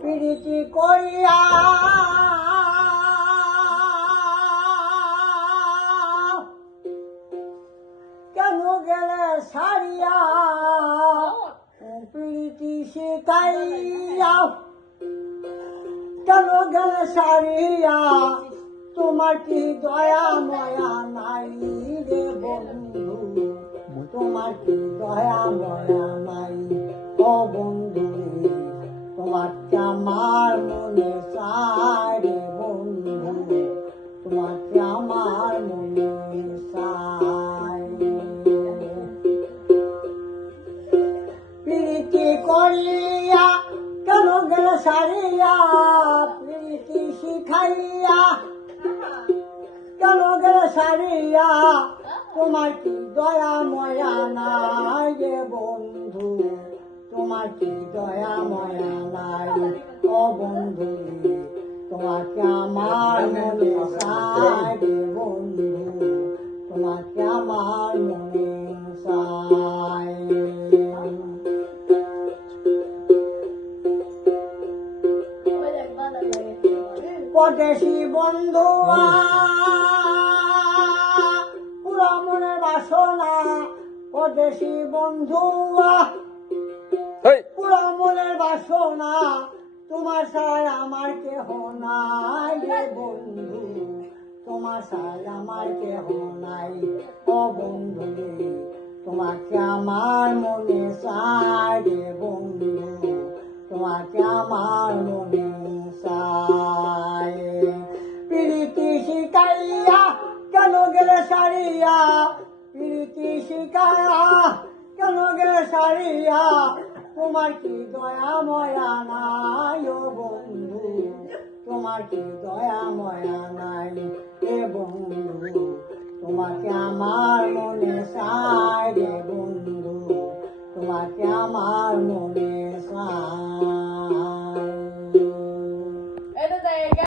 প্রীতি করিয়া কেন গেলে সারিয়া প্রীতি শিখাইয়া কেন গেলে সারিয়া তোমার কি দয়া ময়া নাই রে বন্ধু তোমার কি দয়া ময়া নাই ও বন্ধু তোমার কি আমার মনে চায় রে বন্ধু তোমার কি আমার মনে চায় প্রীতি করিয়া কেন গেল সারিয়া প্রীতি শিখাইয়া কেন গেল সারিয়া তোমার কি দয়া ময়া নাই রে বন্ধু তোমার কি দয়া ময়া নাই ও বন্ধু তোমার কি আমার মনে চায় রে বন্ধু তোমার কি আমার মনে চায় পরদেশী বন্ধু পুরা মনের বাসনা পরদেশী বন্ধু পুরা মনের বাসনা তোমার সায় আমার কেহ নাই রে বন্ধু তোমার সায় আমার কেহ নাই ও বন্ধু তোমাকে আমার মনে চায় রে বন্ধু তোমাকে আমার মনে চায় প্রীতি শিখাইয়া কেন গেলে সারিয়া প্রীতি শিখাইয়া কেন গেলে সারিয়া তোমার কি দয়া ময়া নাই ও বন্ধু তোমার কি দয়া ময়া নাই রে বন্ধু তোমাকে আমার মনে চায় রে বন্ধু তোমাকে আমার মনে চায়।